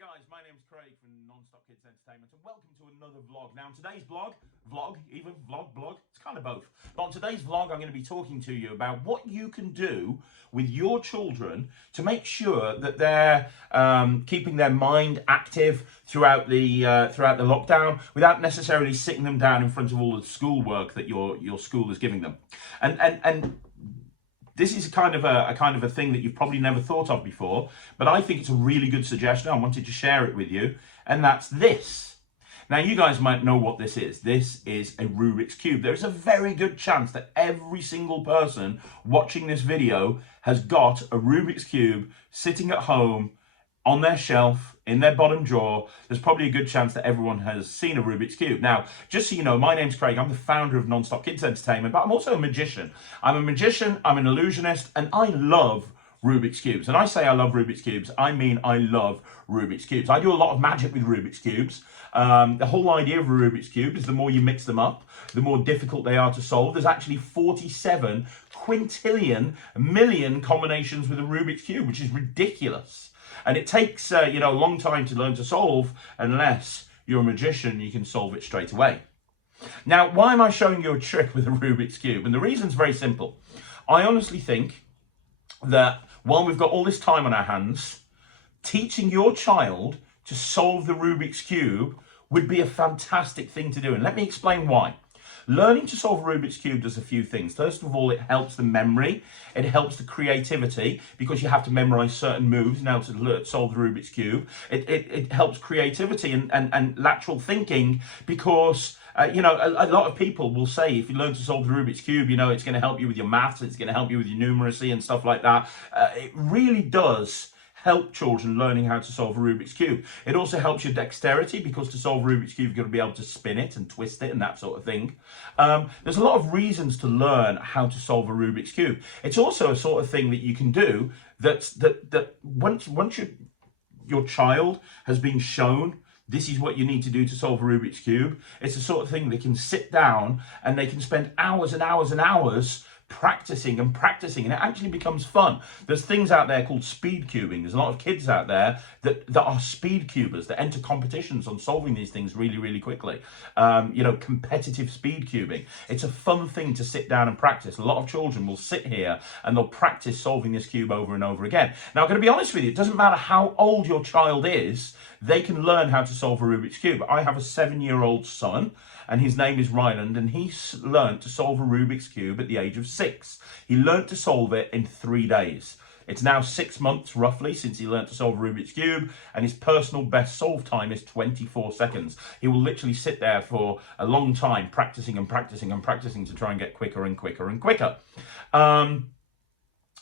Hi guys, my name's Craig from Non-Stop Kids Entertainment and welcome to another vlog. Now today's vlog, it's kind of both. But on today's vlog I'm going to be talking to you about what you can do with your children to make sure that they're keeping their mind active throughout the lockdown without necessarily sitting them down in front of all the schoolwork that your school is giving them. And this is kind of a thing that you've probably never thought of before, but I think it's a really good suggestion. I wanted to share it with you, and that's this. Now, you guys might know what this is. This is a Rubik's Cube. There is a very good chance that every single person watching this video has got a Rubik's Cube sitting at home on their shelf, in their bottom drawer. There's probably a good chance that everyone has seen a Rubik's Cube. Now, just so you know, my name's Craig. I'm the founder of Non-Stop Kids Entertainment, but I'm also a magician. I'm a magician, I'm an illusionist, and I love Rubik's Cubes. And I say I love Rubik's Cubes, I mean I love Rubik's Cubes. I do a lot of magic with Rubik's Cubes. The whole idea of a Rubik's Cube is the more you mix them up, the more difficult they are to solve. There's actually 47 quintillion million combinations with a Rubik's Cube, which is ridiculous. And it takes a long time to learn to solve unless you're a magician, you can solve it straight away. Now, why am I showing you a trick with a Rubik's Cube? And the reason's very simple. I honestly think that while we've got all this time on our hands, teaching your child to solve the Rubik's Cube would be a fantastic thing to do. And let me explain why. Learning to solve a Rubik's Cube does a few things. First of all, it helps the memory. It helps the creativity because you have to memorize certain moves now to solve the Rubik's Cube. It helps creativity and lateral thinking because a lot of people will say if you learn to solve the Rubik's Cube, it's going to help you with your maths, it's going to help you with your numeracy and stuff like that. It really does help children learning how to solve a Rubik's Cube. It also helps your dexterity because to solve a Rubik's Cube, you've got to be able to spin it and twist it and that sort of thing. There's a lot of reasons to learn how to solve a Rubik's Cube. It's also a sort of thing that you can do that once your child has been shown this is what you need to do to solve a Rubik's Cube, it's the sort of thing they can sit down and they can spend hours and hours and hours practicing and it actually becomes fun. There's things out there called speed cubing. There's a lot of kids out there that are speed cubers that enter competitions on solving these things really, really quickly. Competitive speed cubing. It's a fun thing to sit down and practice. A lot of children will sit here and they'll practice solving this cube over and over again. Now, I'm going to be honest with you, it doesn't matter how old your child is, they can learn how to solve a Rubik's Cube. I have a 7-year-old son, and his name is Ryland, and he's learned to solve a Rubik's Cube at the age of 6. He learned to solve it in 3 days. It's now 6 months, roughly, since he learned to solve a Rubik's Cube, and his personal best solve time is 24 seconds. He will literally sit there for a long time, practicing and practicing and practicing to try and get quicker and quicker and quicker.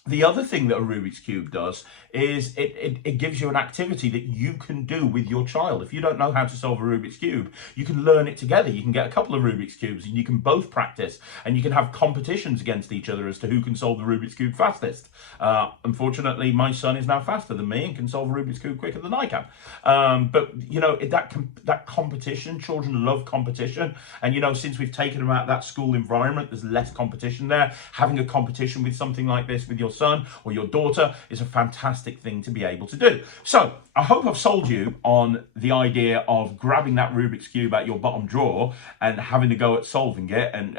The other thing that a Rubik's Cube does is it gives you an activity that you can do with your child. If you don't know how to solve a Rubik's Cube, you can learn it together. You can get a couple of Rubik's Cubes and you can both practice and you can have competitions against each other as to who can solve the Rubik's Cube fastest. Unfortunately, my son is now faster than me and can solve a Rubik's Cube quicker than I can. That competition, children love competition. And, since we've taken them out of that school environment, there's less competition there. Having a competition with something like this with your son or your daughter is a fantastic thing to be able to do. So I hope I've sold you on the idea of grabbing that Rubik's Cube out your bottom drawer and having to go at solving it and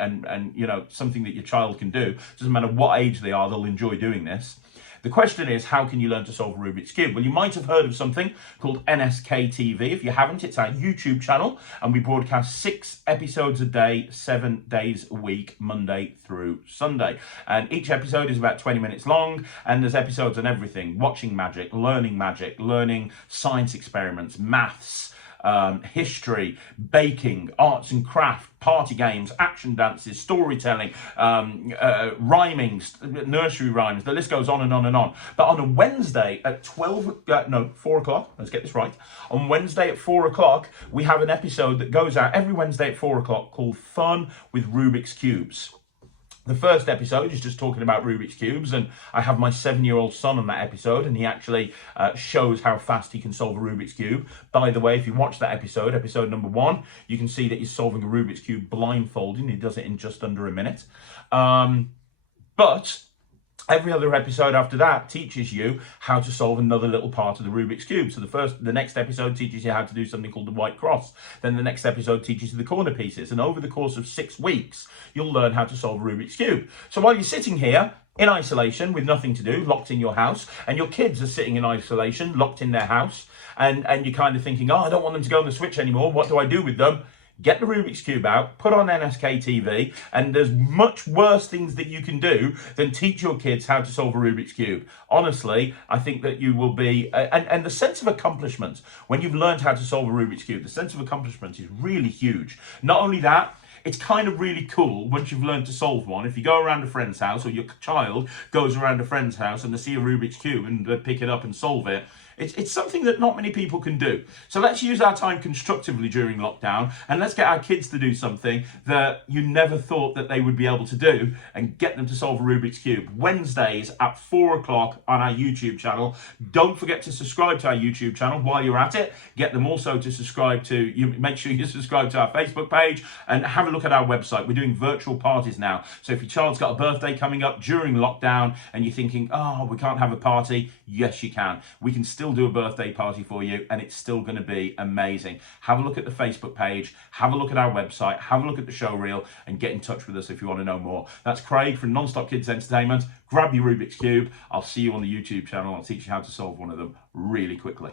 something that your child can do. Doesn't matter what age they are, they'll enjoy doing this. The question is, how can you learn to solve a Rubik's Cube? Well, you might have heard of something called NSK TV. If you haven't, it's our YouTube channel, and we broadcast 6 episodes a day, 7 days a week, Monday through Sunday. And each episode is about 20 minutes long, and there's episodes on everything: watching magic, learning science experiments, maths, history, baking, arts and craft, party games, action dances, storytelling, rhyming, nursery rhymes, the list goes on and on and on. But on a Wednesday at 4 o'clock, let's get this right, on Wednesday at 4 o'clock, we have an episode that goes out every Wednesday at 4 o'clock called Fun with Rubik's Cubes. The first episode is just talking about Rubik's Cubes, and I have my 7-year-old son on that episode, and he actually shows how fast he can solve a Rubik's Cube. By the way, if you watch that episode number 1, you can see that he's solving a Rubik's Cube blindfolded. He does it in just under a minute. But Every other episode after that teaches you how to solve another little part of the Rubik's Cube. So the next episode teaches you how to do something called the white cross. Then the next episode teaches you the corner pieces. And over the course of 6 weeks, you'll learn how to solve a Rubik's Cube. So while you're sitting here in isolation with nothing to do, locked in your house, and your kids are sitting in isolation, locked in their house, and you're kind of thinking, oh, I don't want them to go on the Switch anymore. What do I do with them? Get the Rubik's Cube out, put on NSK TV, and there's much worse things that you can do than teach your kids how to solve a Rubik's Cube. Honestly, I think that you will be, and the sense of accomplishment, when you've learned how to solve a Rubik's Cube, the sense of accomplishment is really huge. Not only that, it's kind of really cool once you've learned to solve one. If you go around a friend's house, or your child goes around a friend's house and they see a Rubik's Cube and they pick it up and solve it, it's something that not many people can do. So let's use our time constructively during lockdown, and let's get our kids to do something that you never thought that they would be able to do, and get them to solve a Rubik's Cube. Wednesdays at 4 o'clock on our YouTube channel. Don't forget to subscribe to our YouTube channel while you're at it. Get them also to subscribe to, make sure you subscribe to our Facebook page, and have a look at our website. We're doing virtual parties now. So if your child's got a birthday coming up during lockdown and you're thinking, oh, we can't have a party, yes, you can. We can still do a birthday party for you, and it's still going to be amazing. Have a look at the Facebook page, have a look at our website, have a look at the show reel, and get in touch with us if you want to know more. That's Craig from Non-Stop Kids Entertainment. Grab your Rubik's Cube. I'll see you on the YouTube channel. I'll teach you how to solve one of them really quickly.